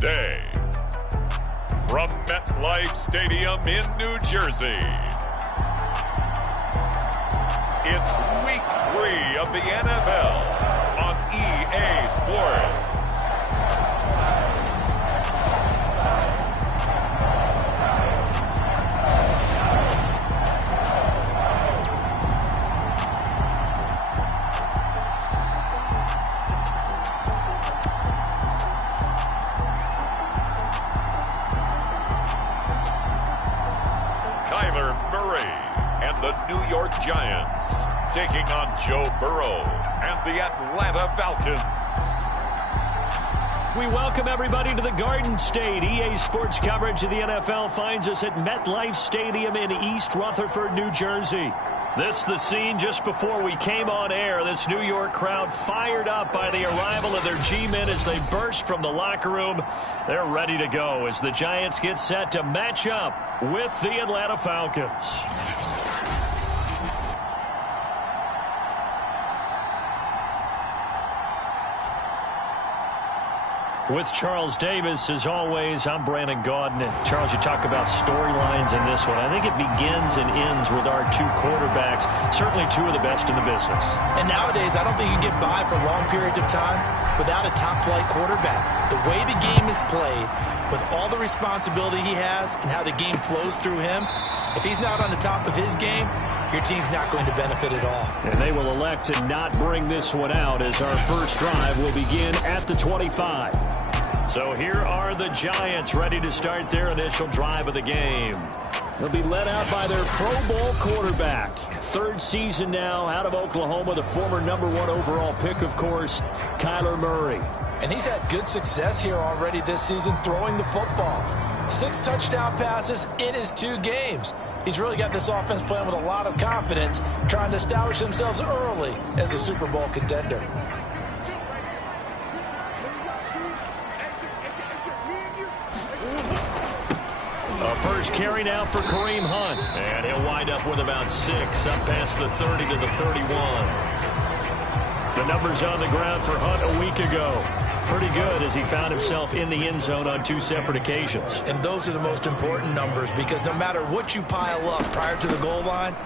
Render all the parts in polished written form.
today. From MetLife Stadium in New Jersey, it's Week 3 of the NFL on EA Sports. New York Giants taking on Joe Burrow and the Atlanta Falcons. We welcome everybody to the Garden State. EA Sports coverage of the NFL finds us at MetLife Stadium in East Rutherford, New Jersey. This the scene just before we came on air. This New York crowd fired up by the arrival of their G-men as they burst from the locker room. They're ready to go as the Giants get set to match up with the Atlanta Falcons. With Charles Davis, as always, I'm Brandon Gaudin. And Charles, you talk about storylines in this one. I think it begins and ends with our two quarterbacks, certainly two of the best in the business. And nowadays, I don't think you get by for long periods of time without a top-flight quarterback. The way the game is played, with all the responsibility he has and how the game flows through him, if he's not on the top of his game, your team's not going to benefit at all. And they will elect to not bring this one out as our first drive will begin at the 25. So here are the Giants ready to start their initial drive of the game. They'll be led out by their Pro Bowl quarterback. Third season now out of Oklahoma, the former #1 overall pick, of course, Kyler Murray. And he's had good success here already this season throwing the football. 6 touchdown passes in his 2 games. He's really got this offense playing with a lot of confidence, trying to establish themselves early as a Super Bowl contender. A first carry now for Kareem Hunt. And he'll wind up with about 6, up past the 30 to the 31. The numbers on the ground for Hunt a week ago. Pretty good as he found himself in the end zone on 2 separate occasions. And those are the most important numbers because no matter what you pile up prior to the goal line,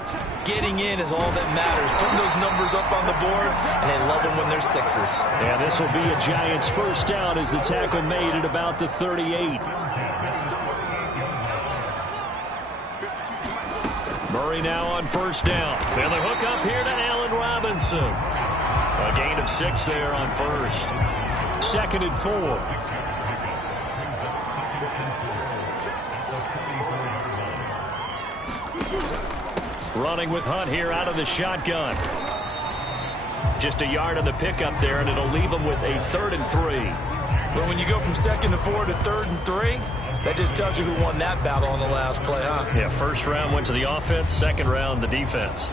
getting in is all that matters. Putting those numbers up on the board, and they love them when they're 6s. And this will be a Giants first down as the tackle made at about the 38. Murray now on first down. And the hook up here to Allen Robinson. A gain of 6 there on first. 2nd and 4. Running with Hunt here out of the shotgun. Just a yard on the pickup there, and it'll leave him with a 3rd and 3. But when you go from 2nd and 4 to 3rd and 3, that just tells you who won that battle on the last play, huh? Yeah, first round went to the offense, second round the defense.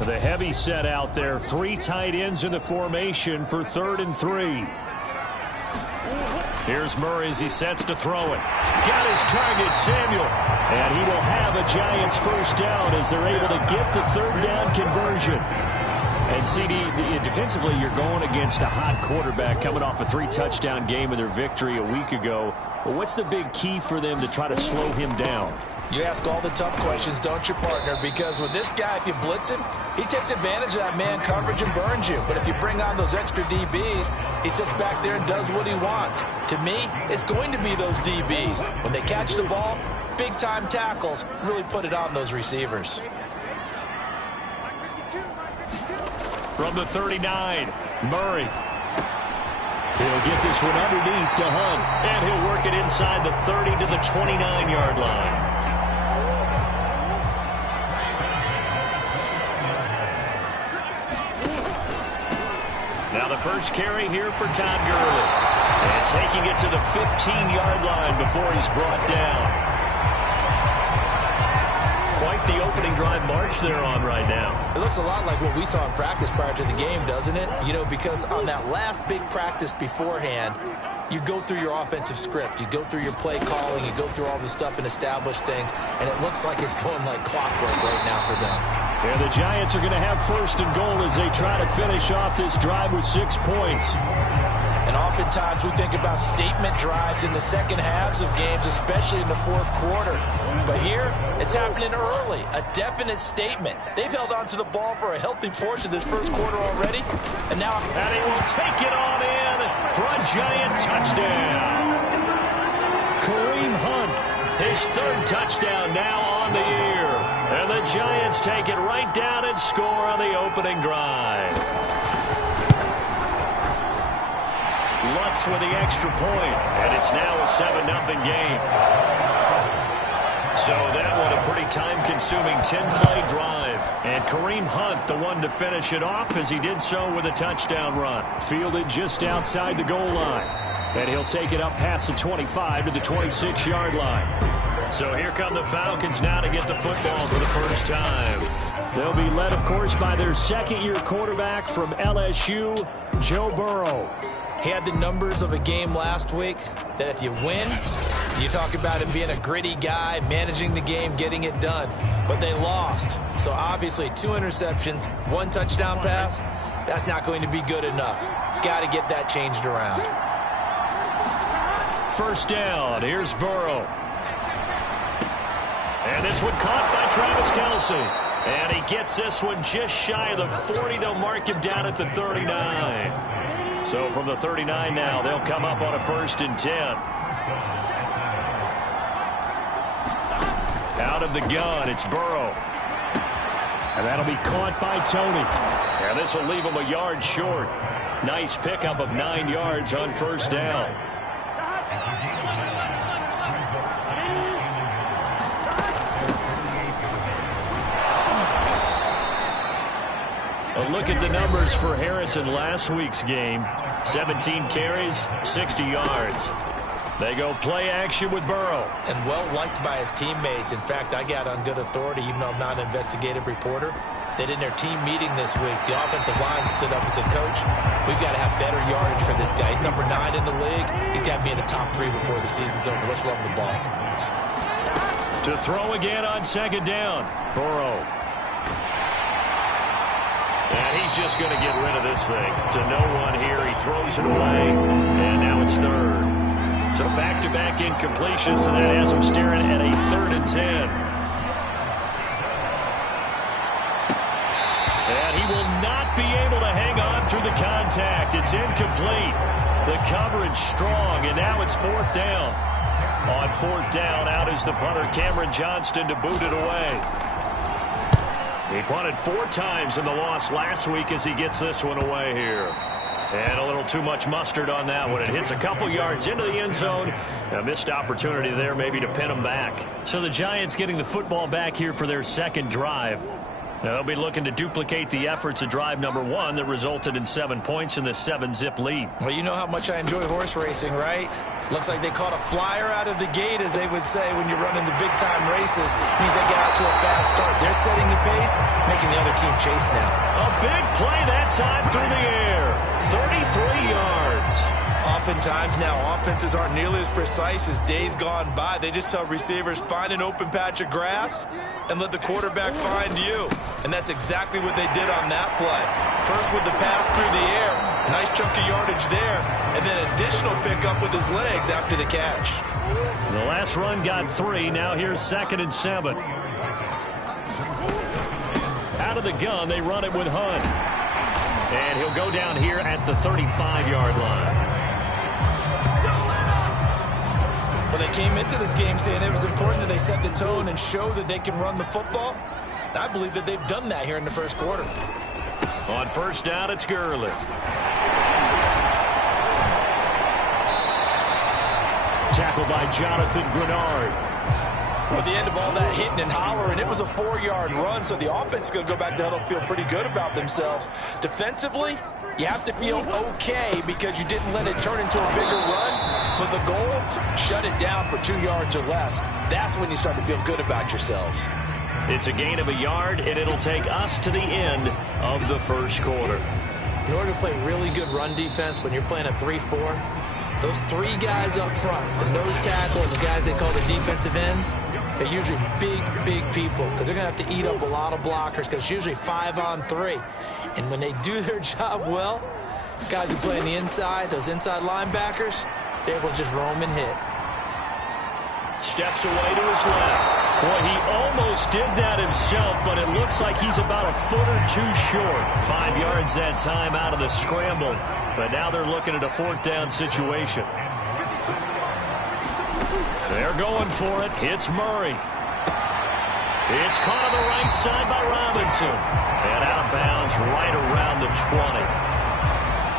The heavy set out there. 3 tight ends in the formation for 3rd and 3. Here's Murray as he sets to throw it. Got his target, Samuel. And he will have a Giants first down as they're able to get the 3rd down conversion. And CD, defensively, you're going against a hot quarterback coming off a 3-touchdown game in their victory a week ago. But what's the big key for them to try to slow him down? You ask all the tough questions, don't you, partner? Because with this guy, if you blitz him, he takes advantage of that man coverage and burns you. But if you bring on those extra DBs, he sits back there and does what he wants. To me, it's going to be those DBs. When they catch the ball, big-time tackles really put it on those receivers. From the 39, Murray. He'll get this one underneath to Hunt, and he'll work it inside the 30 to the 29-yard line. Now the first carry here for Todd Gurley. And taking it to the 15-yard line before he's brought down. Quite the opening drive march they're on right now. It looks a lot like what we saw in practice prior to the game, doesn't it? You know, because on that last big practice beforehand, you go through your offensive script. You go through your play calling. You go through all the stuff and establish things. And it looks like it's going like clockwork right now for them. And the Giants are going to have 1st and goal as they try to finish off this drive with 6 points. And oftentimes we think about statement drives in the second halves of games, especially in the 4th quarter. But here, it's happening early. A definite statement. They've held on to the ball for a healthy portion of this 1st quarter already. And now he will take it on in for a Giant touchdown. Kareem Hunt, his 3rd touchdown now on the year. And the Giants take it right down and score on the opening drive. Lutz with the extra point, and it's now a 7-0 game. So that one a pretty time-consuming 10-play drive. And Kareem Hunt, the one to finish it off as he did so with a touchdown run. Fielded just outside the goal line. And he'll take it up past the 25 to the 26-yard line. So here come the Falcons now to get the football for the first time. They'll be led, of course, by their 2nd-year quarterback from LSU, Joe Burrow. He had the numbers of a game last week that if you win, you talk about him being a gritty guy, managing the game, getting it done. But they lost. So obviously 2 interceptions, 1 touchdown pass, that's not going to be good enough. Got to get that changed around. 1st down. Here's Burrow. And this one caught by Travis Kelce. And he gets this one just shy of the 40. They'll mark him down at the 39. So from the 39 now, they'll come up on a 1st and 10. Out of the gun, it's Burrow. And that'll be caught by Tony. And this will leave him a yard short. Nice pickup of 9 yards on 1st down. A look at the numbers for Harrison last week's game. 17 carries, 60 yards. They go play action with Burrow. And well liked by his teammates. In fact, I got on good authority, even though I'm not an investigative reporter, that in their team meeting this week, the offensive line stood up and said, Coach, we've got to have better yardage for this guy. He's number 9 in the league. He's got to be in the top 3 before the season's over. Let's run the ball. To throw again on 2nd down, Burrow. And he's just going to get rid of this thing. To no one here. He throws it away. And now it's 3rd. So back-to-back incompletions, and that has him staring at a 3rd and 10. And he will not be able to hang on through the contact. It's incomplete. The coverage strong, and now it's 4th down. On 4th down, out is the punter, Cameron Johnston, to boot it away. He punted 4 times in the loss last week as he gets this one away here. And a little too much mustard on that one. It hits a couple yards into the end zone. A missed opportunity there maybe to pin him back. So the Giants getting the football back here for their 2nd drive. Now they'll be looking to duplicate the efforts of drive number 1 that resulted in 7 points in the 7-zip lead. Well, you know how much I enjoy horse racing, right? Looks like they caught a flyer out of the gate, as they would say when you're running the big-time races. Means they get out to a fast start. They're setting the pace, making the other team chase now. A big play that time through the air. 33 yards. Oftentimes now, offenses aren't nearly as precise as days gone by. They just tell receivers, find an open patch of grass and let the quarterback find you. And that's exactly what they did on that play. First with the pass through the air. Nice chunk of yardage there. And then additional pickup with his legs after the catch. The last run got 3. Now here's 2nd and 7. Out of the gun, they run it with Hunt. And he'll go down here at the 35-yard line. Well, they came into this game saying it was important that they set the tone and show that they can run the football. And I believe that they've done that here in the 1st quarter. On 1st down, it's Gurley. Tackled by Jonathan Grenard. At the end of all that hitting and hollering, it was a 4-yard run, so the offense is going to go back to huddle and feel pretty good about themselves. Defensively, you have to feel okay because you didn't let it turn into a bigger run, but the goal, shut it down for 2 yards or less. That's when you start to feel good about yourselves. It's a gain of a yard, and it'll take us to the end of the 1st quarter. In order to play really good run defense when you're playing a 3-4, Those three guys up front, the nose tackle and the guys they call the defensive ends, they're usually big, big people because they're going to have to eat up a lot of blockers because it's usually 5-on-3. And when they do their job well, guys who play on the inside, those inside linebackers, they're able to just roam and hit. Steps away to his left. Boy, he almost did that himself, but it looks like he's about a foot or two short. 5 yards that time out of the scramble. But now they're looking at a 4th down situation. They're going for it. It's Murray. It's caught on the right side by Robinson. And out of bounds right around the 20.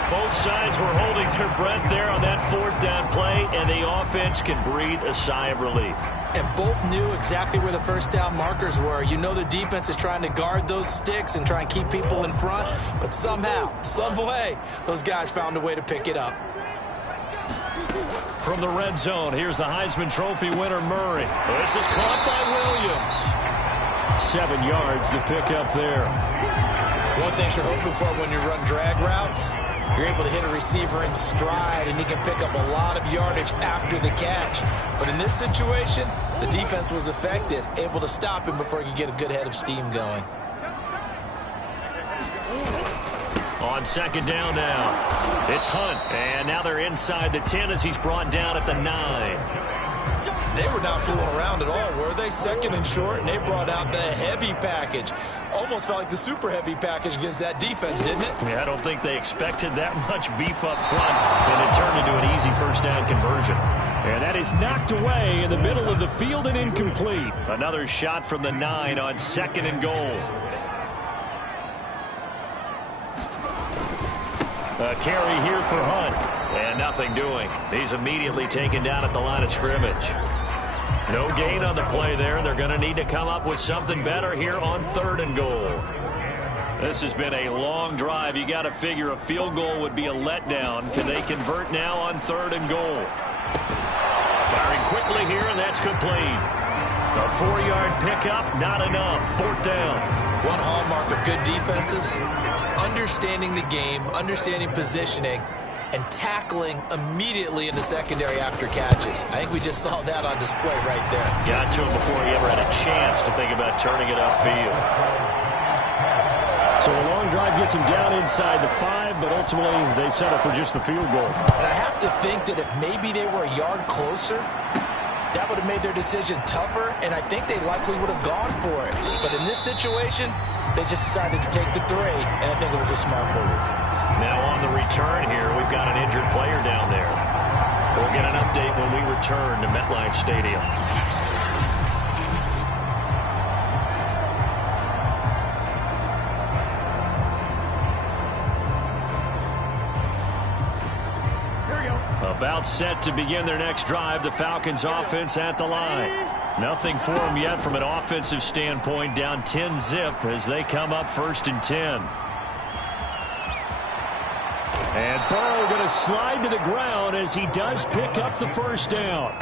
Both sides were holding their breath there on that 4th down play, and the offense can breathe a sigh of relief. And both knew exactly where the 1st down markers were. You know the defense is trying to guard those sticks and try and keep people in front, but somehow, some way, those guys found a way to pick it up. From the red zone, here's the Heisman Trophy winner, Murray. This is caught by Williams. 7 yards to pick up there. One thing you're hoping for when you run drag routes, you're able to hit a receiver in stride, and he can pick up a lot of yardage after the catch. But in this situation, the defense was effective, able to stop him before he could get a good head of steam going. On 2nd down now, it's Hunt. And now they're inside the 10 as he's brought down at the 9. They were not fooling around at all, were they? 2nd and short, and they brought out the heavy package. Almost felt like the super heavy package against that defense, didn't it? Yeah, I don't think they expected that much beef up front, and it turned into an easy 1st down conversion. And that is knocked away in the middle of the field and incomplete. Another shot from the 9 on 2nd and goal. A carry here for Hunt, and nothing doing. He's immediately taken down at the line of scrimmage. No gain on the play there. They're going to need to come up with something better here on 3rd and goal. This has been a long drive. You got to figure a field goal would be a letdown. Can they convert now on 3rd and goal? Firing quickly here, and that's complete. A 4-yard pickup, not enough. 4th down. One hallmark of good defenses is understanding the game, understanding positioning, and tackling immediately in the secondary after catches. I think we just saw that on display right there. Got to him before he ever had a chance to think about turning it upfield. So a long drive gets him down inside the 5, but ultimately they settle for just the field goal. And I have to think that if maybe they were a yard closer, that would have made their decision tougher, and I think they likely would have gone for it. But in this situation, they just decided to take the 3, and I think it was a smart move. Now on the return here, we've got an injured player down there. We'll get an update when we return to MetLife Stadium. About set to begin their next drive, the Falcons offense at the line. Nothing for them yet from an offensive standpoint, down 10-zip as they come up 1st and 10. And Burrow going to slide to the ground as he does pick up the 1st down.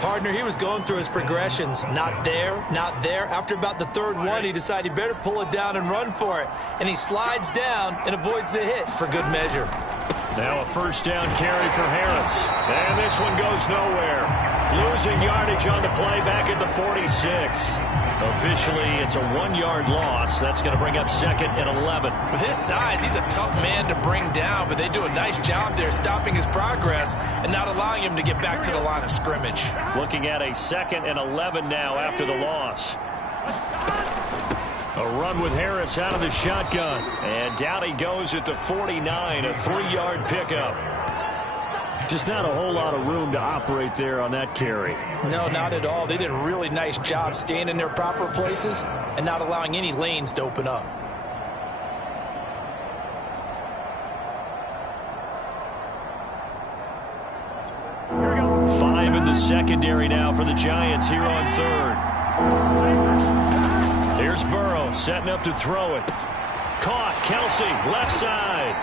Partner, he was going through his progressions. Not there, not there. After about the 3rd one, he decided he better pull it down and run for it. And he slides down and avoids the hit for good measure. Now a 1st down carry for Harris. And this one goes nowhere. Losing yardage on the play back at the 46. Officially, it's a 1-yard loss. That's going to bring up 2nd and 11. With his size, he's a tough man to bring down, but they do a nice job there stopping his progress and not allowing him to get back to the line of scrimmage. Looking at a 2nd and 11 now after the loss. A run with Harris out of the shotgun. And down he goes at the 49, a 3-yard pickup. Just not a whole lot of room to operate there on that carry. No, not at all. They did a really nice job staying in their proper places and not allowing any lanes to open up. Five in the secondary now for the Giants here on 3rd. Here's Burrow setting up to throw it. Caught. Kelsey, left side.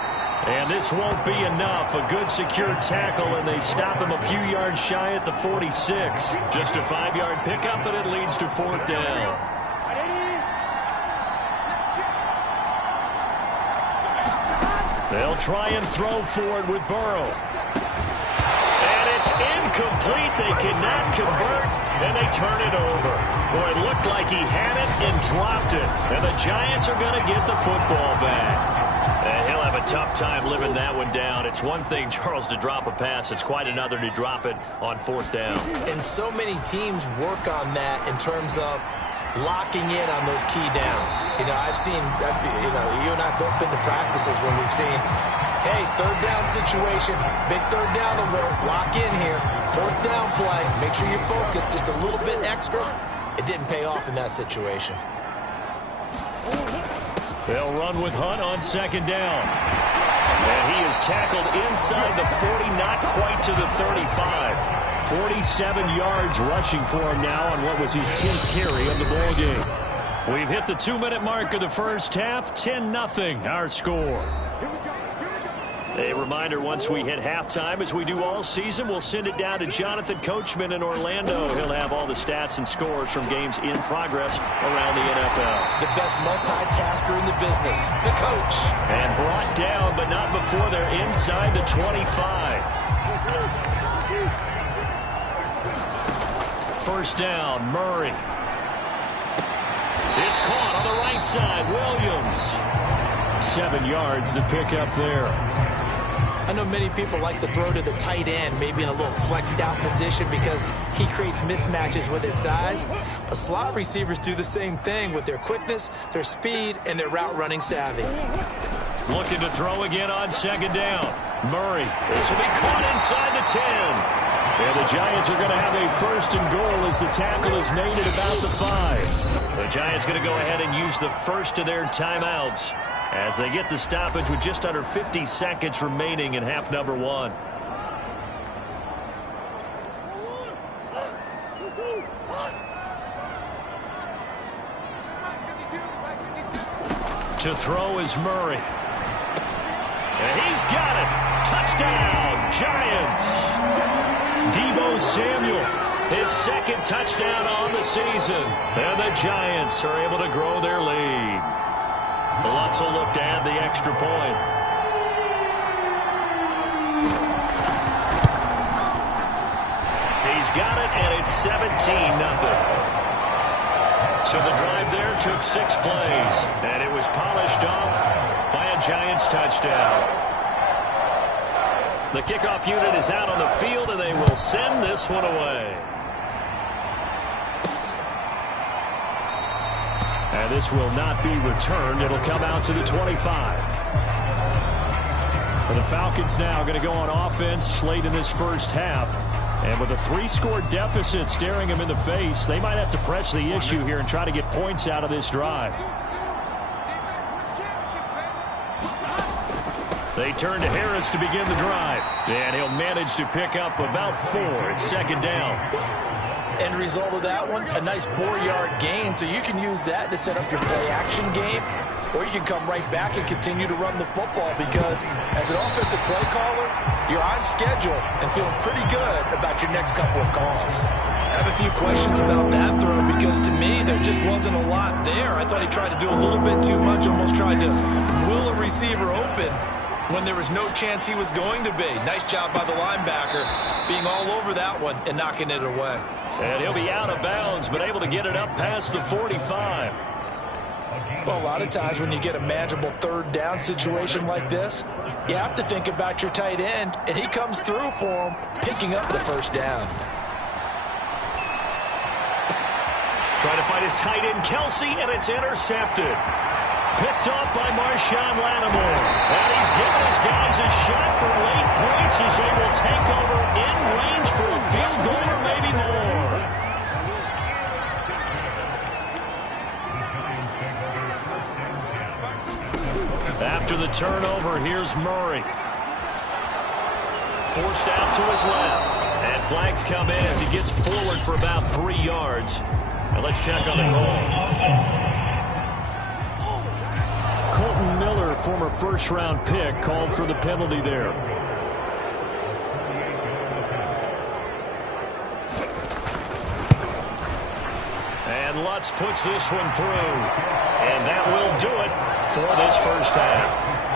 And this won't be enough. A good secure tackle, and they stop him a few yards shy at the 46. Just a 5-yard pickup, and it leads to 4th down. They'll try and throw for it with Burrow. And it's incomplete. They cannot convert, and they turn it over. Boy, it looked like he had it and dropped it. And the Giants are going to get the football back. And he'll have a tough time living that one down. It's one thing, Charles, to drop a pass. It's quite another to drop it on fourth down. And so many teams work on that in terms of locking in on those key downs. I've seen, you and I both been to practices when we've seen, hey, third down situation, big third down alert, lock in here, fourth down play, make sure you focus just a little bit extra. It didn't pay off in that situation. They'll run with Hunt on second down. And he is tackled inside the 40, not quite to the 35. 47 yards rushing for him now on what was his 10th carry of the ball game. We've hit the 2-minute mark of the first half. 10-0 our score. A reminder, once we hit halftime, as we do all season, we'll send it down to Jonathan Coachman in Orlando. He'll have all the stats and scores from games in progress around the NFL. The best multitasker in the business, the coach. And brought down, but not before they're inside the 25. First down, Murray. It's caught on the right side, Williams. 7 yards to pick up there. I know many people like to throw to the tight end, maybe in a little flexed out position because he creates mismatches with his size. But slot receivers do the same thing with their quickness, their speed, and their route running savvy. Looking to throw again on second down. Murray. This will be caught inside the 10. And the Giants are going to have a first and goal as the tackle is made at about the 5. The Giants going to go ahead and use the first of their timeouts as they get the stoppage with just under 50 seconds remaining in half number 1. To throw is Murray. And he's got it. Touchdown, Giants. Deebo Samuel, his second touchdown on the season. And the Giants are able to grow their lead. Lutz will look to add the extra point. He's got it, and it's 17-0. So the drive there took 6 plays, and it was polished off by a Giants touchdown. The kickoff unit is out on the field, and they will send this one away. And this will not be returned. It'll come out to the 25. And the Falcons now going to go on offense late in this first half. And with a 3-score deficit staring them in the face, they might have to press the issue here and try to get points out of this drive. They turn to Harris to begin the drive. And he'll manage to pick up about 4. It's second down. End result of that one, a nice 4-yard gain. So you can use that to set up your play-action game. Or you can come right back and continue to run the football because as an offensive play caller, you're on schedule and feeling pretty good about your next couple of calls. I have a few questions about that throw because to me there just wasn't a lot there. I thought he tried to do a little bit too much, almost tried to will a receiver open when there was no chance he was going to be. Nice job by the linebacker being all over that one and knocking it away. And he'll be out of bounds, but able to get it up past the 45. Well, a lot of times when you get a manageable third down situation like this, you have to think about your tight end, and he comes through for him, picking up the first down. Trying to find his tight end, Kelsey, and it's intercepted. Picked off by Marshawn Lattimore. And he's giving his guys a shot for late points as they will take over in range for a field goal or maybe more. After the turnover, here's Murray. Forced out to his left. And flags come in as he gets forward for about 3 yards. Now let's check on the call. Colton Miller, former first-round pick, called for the penalty there. And Lutz puts this one through. And that will do it for this first half.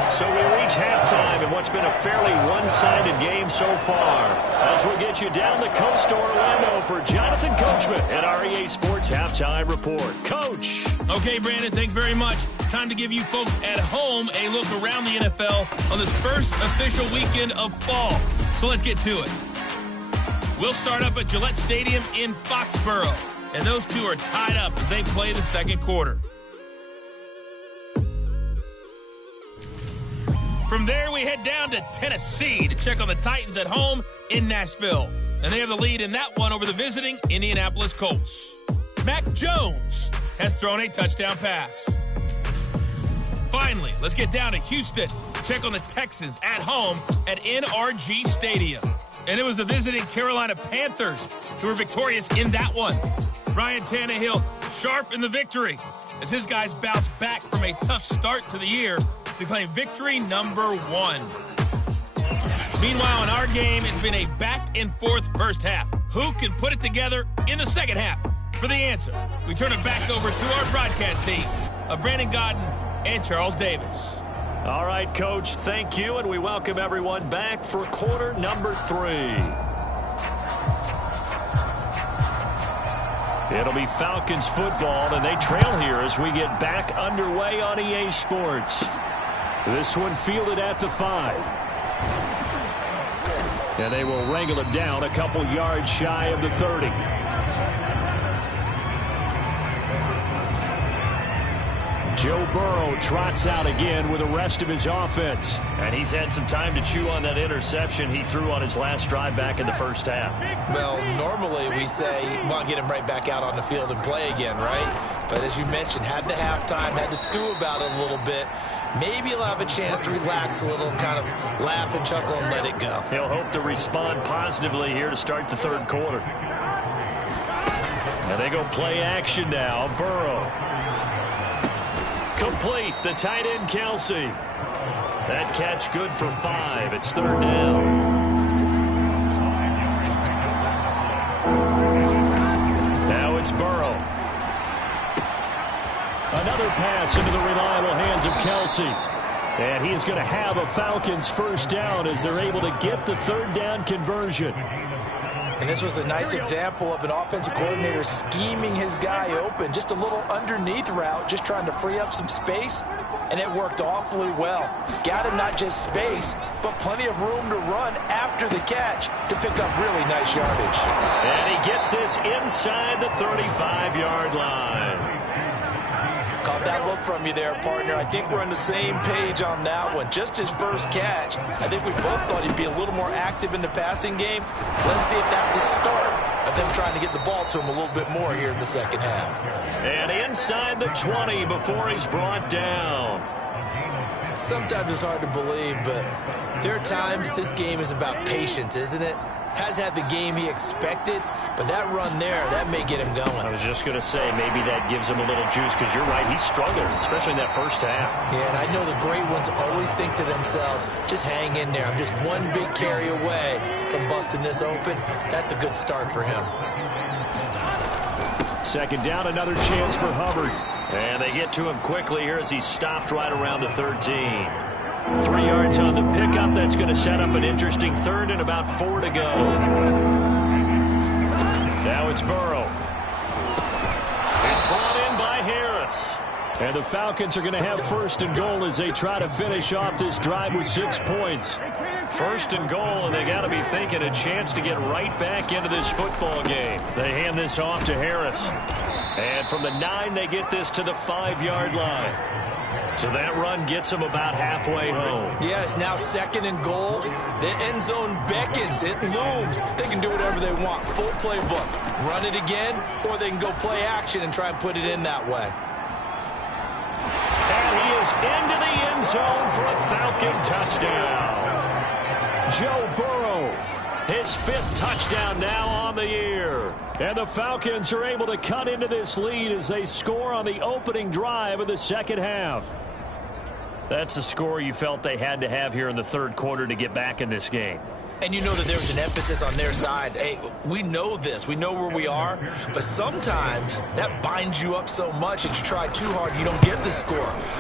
So we reach halftime in what's been a fairly one-sided game so far. As we'll get you down the coast to Orlando for Jonathan Coachman at our EA Sports Halftime Report. Coach. Okay, Brandon, thanks very much. Time to give you folks at home a look around the NFL on this first official weekend of fall. So let's get to it. We'll start up at Gillette Stadium in Foxborough. And those two are tied up as they play the second quarter. From there, we head down to Tennessee to check on the Titans at home in Nashville. And they have the lead in that one over the visiting Indianapolis Colts. Mac Jones has thrown a touchdown pass. Finally, let's get down to Houston to check on the Texans at home at NRG Stadium. And it was the visiting Carolina Panthers who were victorious in that one. Ryan Tannehill sharp in the victory as his guys bounce back from a tough start to the year to claim victory number 1. Meanwhile, in our game, it's been a back-and-forth first half. Who can put it together in the second half? For the answer, we turn it back over to our broadcast team of Brandon Godden and Charles Davis. All right, Coach, thank you, and we welcome everyone back for quarter number 3. It'll be Falcons football, and they trail here as we get back underway on EA Sports. This one fielded at the 5. And they will wrangle it down a couple yards shy of the 30. Joe Burrow trots out again with the rest of his offense. And he's had some time to chew on that interception he threw on his last drive back in the first half. Well, normally we say you want to get him right back out on the field and play again, right? But as you mentioned, had the halftime, had to stew about it a little bit. Maybe he'll have a chance to relax a little and kind of laugh and chuckle and let it go. He'll hope to respond positively here to start the third quarter. And they go play action now. Burrow. Complete, the tight end, Kelsey. That catch good for 5. It's third down. Now it's Burrow. Another pass into the reliable hands of Kelsey. And he is going to have a Falcons first down as they're able to get the third down conversion. And this was a nice example of an offensive coordinator scheming his guy open. Just a little underneath route, just trying to free up some space. And it worked awfully well. Got him not just space, but plenty of room to run after the catch to pick up really nice yardage. And he gets this inside the 35-yard line. Caught that look from you there, partner. I think we're on the same page on that one. Just his first catch. I think we both thought he'd be a little more active in the passing game. Let's see if that's the start of them trying to get the ball to him a little bit more here in the second half. And inside the 20 before he's brought down. Sometimes it's hard to believe, but there are times this game is about patience, isn't it? Has had the game he expected, but that run there, that may get him going. I was just going to say, maybe that gives him a little juice, because you're right, he's struggled, especially in that first half. Yeah, and I know the great ones always think to themselves, just hang in there. I'm just one big carry away from busting this open. That's a good start for him. Second down, another chance for Hubbard. And they get to him quickly here as he's stopped right around the 13. 3 yards on the pickup. That's going to set up an interesting third and about 4 to go. Now it's Burrow. It's brought in by Harris. And the Falcons are going to have first and goal as they try to finish off this drive with 6 points. First and goal, and they got to be thinking a chance to get right back into this football game. They hand this off to Harris. And from the 9, they get this to the 5-yard line. So that run gets them about halfway home. Yeah, it's now second and goal. The end zone beckons. It looms. They can do whatever they want. Full playbook. Run it again, or they can go play action and try and put it in that way. And he is into the end zone for a Falcon touchdown. Joe Burrow, his 5th touchdown now on the year. And the Falcons are able to cut into this lead as they score on the opening drive of the second half. That's a score you felt they had to have here in the third quarter to get back in this game. And you know that there's an emphasis on their side. Hey, we know this. We know where we are. But sometimes that binds you up so much that you try too hard, you don't get the score.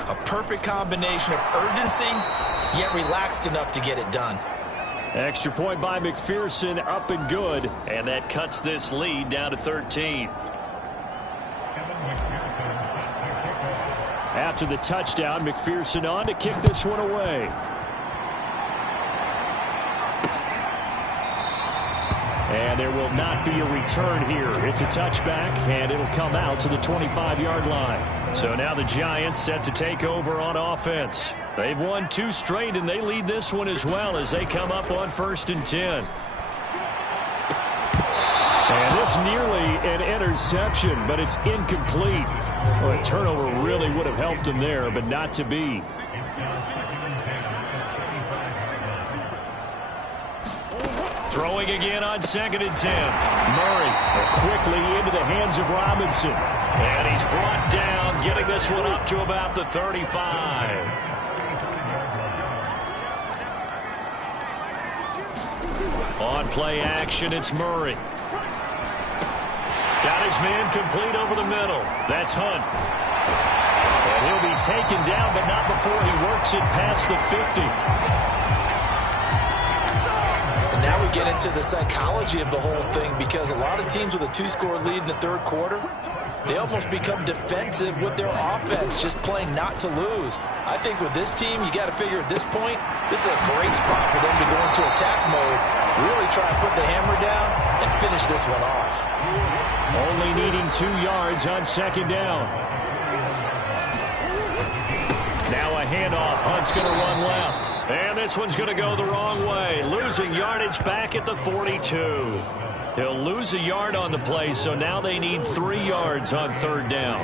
A perfect combination of urgency, yet relaxed enough to get it done. Extra point by McPherson, up and good. And that cuts this lead down to 13. After the touchdown, McPherson on to kick this one away. And there will not be a return here. It's a touchback, and it'll come out to the 25-yard line. So now the Giants set to take over on offense. They've won 2 straight, and they lead this one as well as they come up on 1st and 10. And this nearly an interception, but it's incomplete. Well, a turnover really would have helped him there, but not to be. Throwing again on 2nd and 10. Murray quickly into the hands of Robinson. And he's brought down, getting this one up to about the 35. On play action, it's Murray. Got his man complete over the middle. That's Hunt. And he'll be taken down, but not before he works it past the 50. Now we get into the psychology of the whole thing, because a lot of teams with a 2-score lead in the 3rd quarter, they almost become defensive with their offense, just playing not to lose. I think with this team, you got to figure at this point, this is a great spot for them to go into attack mode, really try and put the hammer down and finish this one off. Only needing 2 yards on 2nd down. Now a handoff. Hunt's going to run left. And this one's going to go the wrong way. Losing yardage back at the 42. He'll lose a yard on the play, so now they need 3 yards on 3rd down.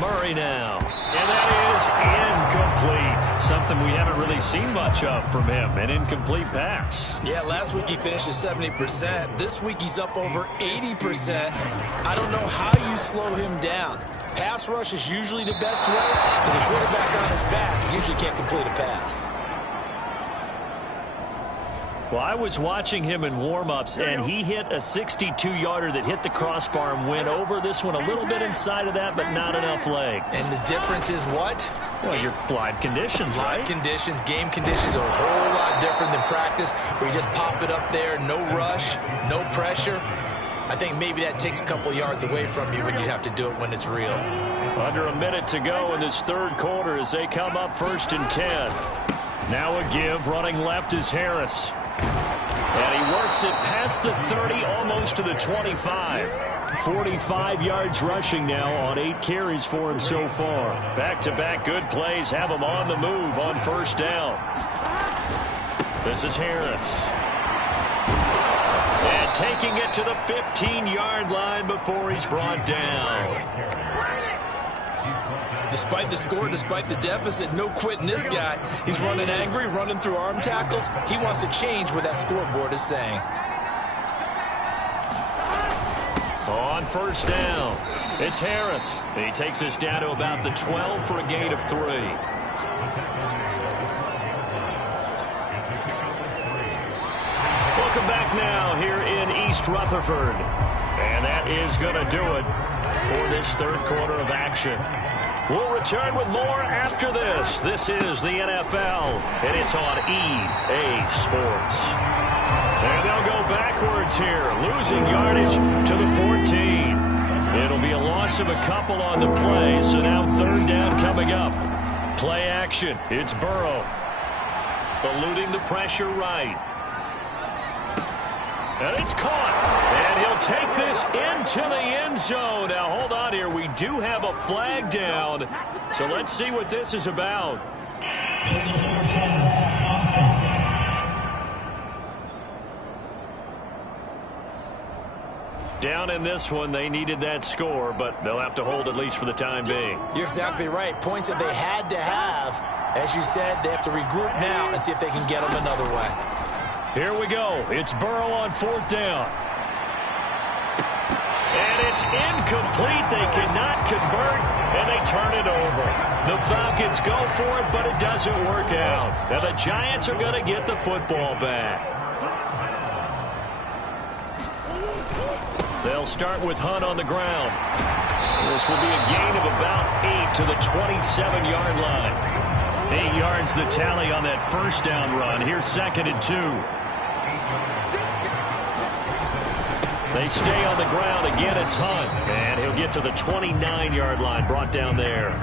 Murray now. And that is incomplete. Something we haven't really seen much of from him, an incomplete pass. Yeah, last week he finished at 70%. This week he's up over 80%. I don't know how you slow him down. Pass rush is usually the best way, because a quarterback on his back usually can't complete a pass. Well, I was watching him in warm-ups, and he hit a 62-yarder that hit the crossbar and went over. This one a little bit inside of that, but not enough leg. And the difference is what? Well, your live conditions, right? Live conditions, game conditions are a whole lot different than practice, where you just pop it up there, no rush, no pressure. I think maybe that takes a couple yards away from you when you have to do it when it's real. Under a minute to go in this 3rd quarter as they come up 1st and 10. Now a give, running left is Harris. And he works it past the 30, almost to the 25. 45 yards rushing now on 8 carries for him so far. Back-to-back good plays have him on the move on 1st down. This is Harris. And taking it to the 15-yard line before he's brought down. Despite the score, despite the deficit, no quitting this guy. He's running angry, running through arm tackles. He wants to change what that scoreboard is saying. On 1st down, it's Harris. He takes us down to about the 12 for a gain of 3. Welcome back now here in East Rutherford. And that is going to do it for this 3rd quarter of action. We'll return with more after this. This is the NFL, and it's on EA Sports. And they'll go backwards here, losing yardage to the 14. It'll be a loss of a couple on the play, so now 3rd down coming up. Play action, it's Burrow. Eluding the pressure right. And it's caught. And he'll take this into the end zone. Now, hold on here. We do have a flag down. So let's see what this is about. Down in this one, they needed that score, but they'll have to hold at least for the time being. You're exactly right. Points that they had to have. As you said, they have to regroup now and see if they can get them another way. Here we go. It's Burrow on 4th down. And it's is incomplete. They cannot convert, and they turn it over. The Falcons go for it, but it doesn't work out. Now the Giants are going to get the football back. They'll start with Hunt on the ground. This will be a gain of about 8 to the 27-yard line. 8 yards the tally on that first down run. Here's 2nd and 2. They stay on the ground. Again, it's Hunt. And he'll get to the 29-yard line, brought down there.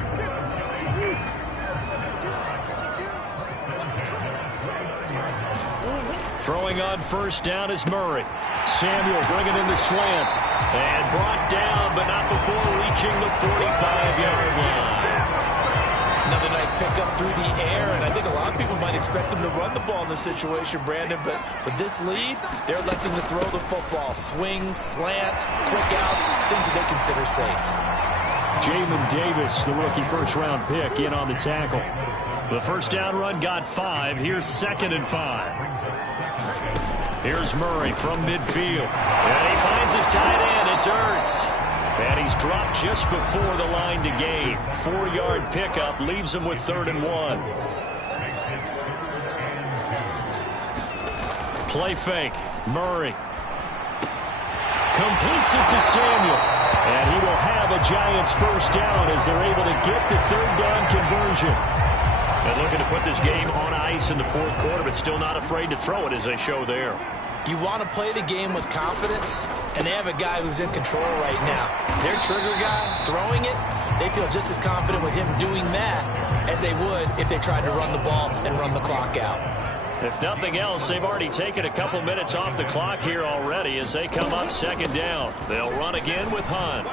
Throwing on first down is Murray. Samuel bringing in the slant. And brought down, but not before reaching the 45-yard line. Another nice pickup through the air, and I think a lot of people might expect them to run the ball in this situation, Brandon, but with this lead, they're electing to throw the football. Swings, slants, quick outs, things that they consider safe. Jamin Davis, the rookie first-round pick, in on the tackle. The first down run got 5. Here's 2nd and 5. Here's Murray from midfield. And he finds his tight end. It's Ertz. And he's dropped just before the line to gain. 4-yard pickup leaves him with 3rd and 1. Play fake. Murray completes it to Samuel. And he will have a Giants first down as they're able to get the 3rd down conversion. And looking to put this game on ice in the 4th quarter, but still not afraid to throw it as they show there. You want to play the game with confidence, and they have a guy who's in control right now. Their trigger guy throwing it, they feel just as confident with him doing that as they would if they tried to run the ball and run the clock out. If nothing else, they've already taken a couple minutes off the clock here already as they come up 2nd down. They'll run again with Hunt.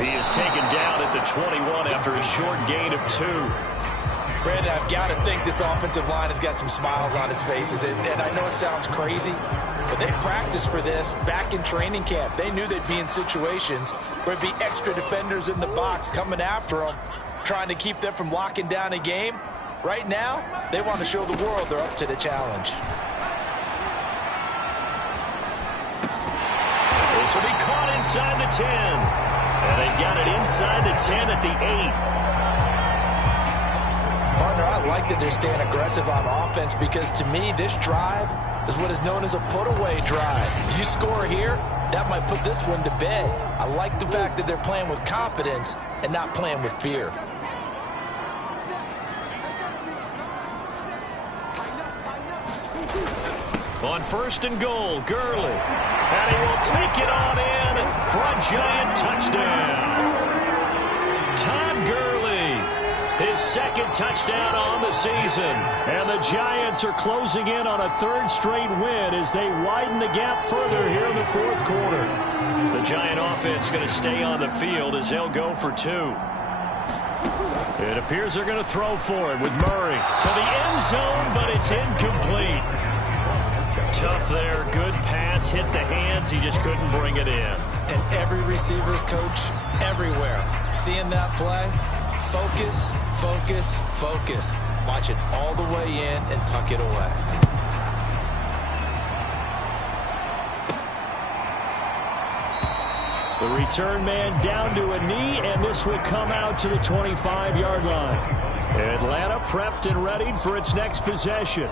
He is taken down at the 21 after a short gain of 2. Brandon, I've got to think this offensive line has got some smiles on its faces. And I know it sounds crazy, but they practiced for this back in training camp. They knew they'd be in situations where there'd be extra defenders in the box coming after them, trying to keep them from locking down a game. Right now, they want to show the world they're up to the challenge. This will be caught inside the 10. And they've got it inside the 10 at the 8. Partner, I like that they're staying aggressive on offense because, to me, this drive is what is known as a put-away drive. You score here, that might put this one to bed. I like the fact that they're playing with confidence and not playing with fear. On 1st and goal, Gurley. And he will take it on in for a Giant touchdown. Todd Gurley, his 2nd touchdown on the season. And the Giants are closing in on a 3rd straight win as they widen the gap further here in the 4th quarter. The Giant offense going to stay on the field as they'll go for 2. It appears they're going to throw for it with Murray to the end zone, but it's incomplete. Tough there, good pass, hit the hands, he just couldn't bring it in. And every receiver's coach everywhere, seeing that play, focus, focus, focus. Watch it all the way in and tuck it away. The return man down to a knee, and this will come out to the 25-yard line. Atlanta prepped and readied for its next possession.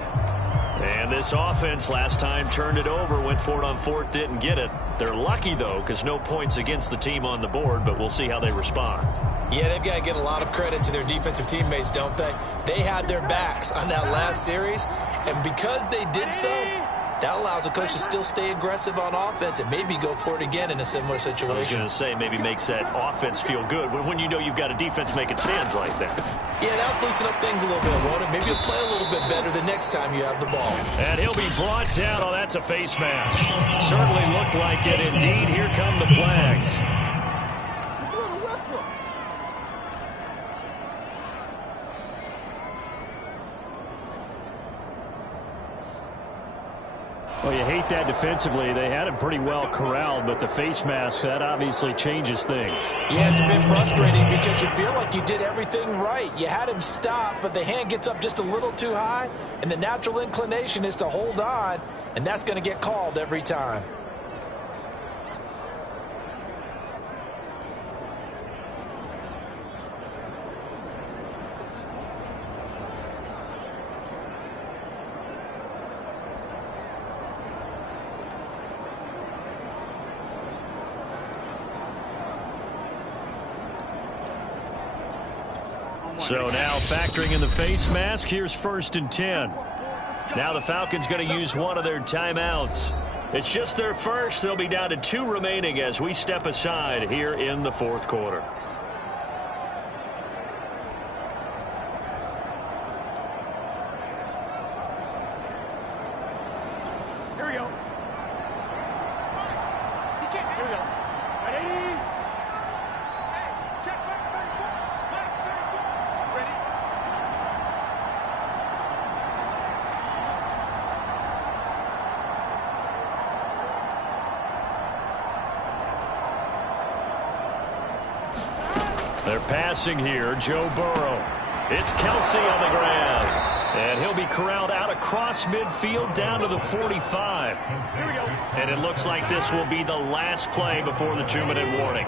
And this offense last time turned it over, went for it on 4th, didn't get it. They're lucky, though, because no points against the team on the board, but we'll see how they respond. Yeah, they've got to give a lot of credit to their defensive teammates, don't they? They had their backs on that last series, and because they did so, that allows the coach to still stay aggressive on offense and maybe go for it again in a similar situation. I was going to say, maybe makes that offense feel good when you know you've got a defense making stands like that. Yeah, that'll loosen up things a little bit, won't it? Maybe you'll play a little bit better the next time you have the ball. And he'll be brought down. Oh, that's a face mask. Certainly looked like it. Indeed, here come the flags. Well, you hate that defensively. They had him pretty well corralled, but the face mask, that obviously changes things. Yeah, it's a bit frustrating because you feel like you did everything right. You had him stop, but the hand gets up just a little too high, and the natural inclination is to hold on, and that's going to get called every time. So now factoring in the face mask, here's 1st and 10. Now the Falcons going to use one of their timeouts. It's just their first. They'll be down to 2 remaining as we step aside here in the 4th quarter. Here we go. Here we go. Ready? Check back 34. Back 34. Ready? They're passing here. Joe Burrow. It's Kelsey on the ground. And he'll be corralled out across midfield down to the 45. Here we go. And it looks like this will be the last play before the 2-minute warning.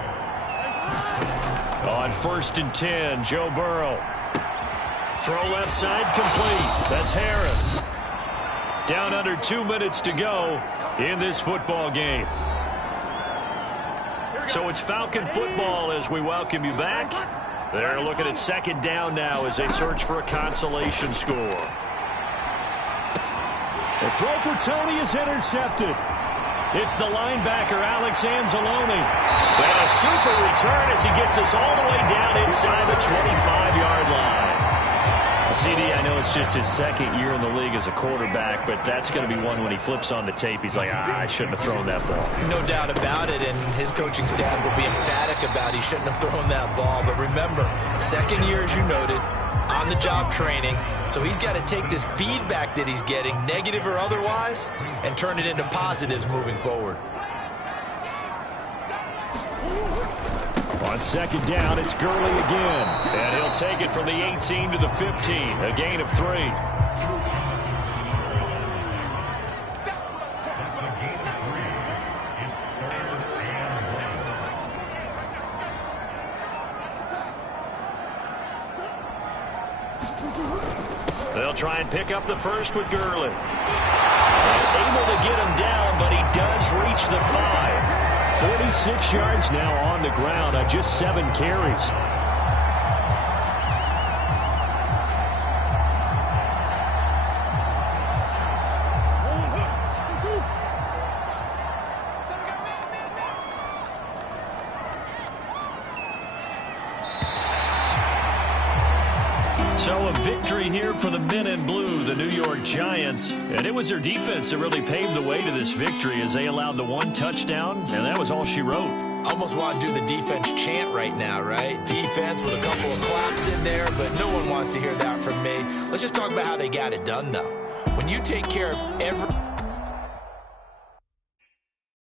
On 1st and 10, Joe Burrow. Throw left side complete. That's Harris. Down under 2 minutes to go in this football game. So it's Falcon football as we welcome you back. They're looking at 2nd down now as they search for a consolation score. The throw for Tony is intercepted. It's the linebacker, Alex Anzalone. And a super return as he gets us all the way down inside the 25-yard line. CD, I know it's just his 2nd year in the league as a quarterback, but that's going to be one when he flips on the tape. He's like, I shouldn't have thrown that ball. No doubt about it, and his coaching staff will be emphatic about he shouldn't have thrown that ball. But remember, 2nd year, as you noted, on-the-job training, so he's got to take this feedback that he's getting, negative or otherwise, and turn it into positives moving forward. On 2nd down, it's Gurley again. And he'll take it from the 18 to the 15. A gain of 3. They'll try and pick up the first with Gurley. And able to get him down, but he does reach the 5. 46 yards now on the ground on just 7 carries. So a victory here for the men in blue, the New York Giants. And it was their defense that really paved the way to this victory as they allowed the 1 touchdown, and that was all she wrote. Almost want to do the defense chant right now, right? Defense with a couple of claps in there, but no one wants to hear that from me. Let's just talk about how they got it done, though. When you take care of every...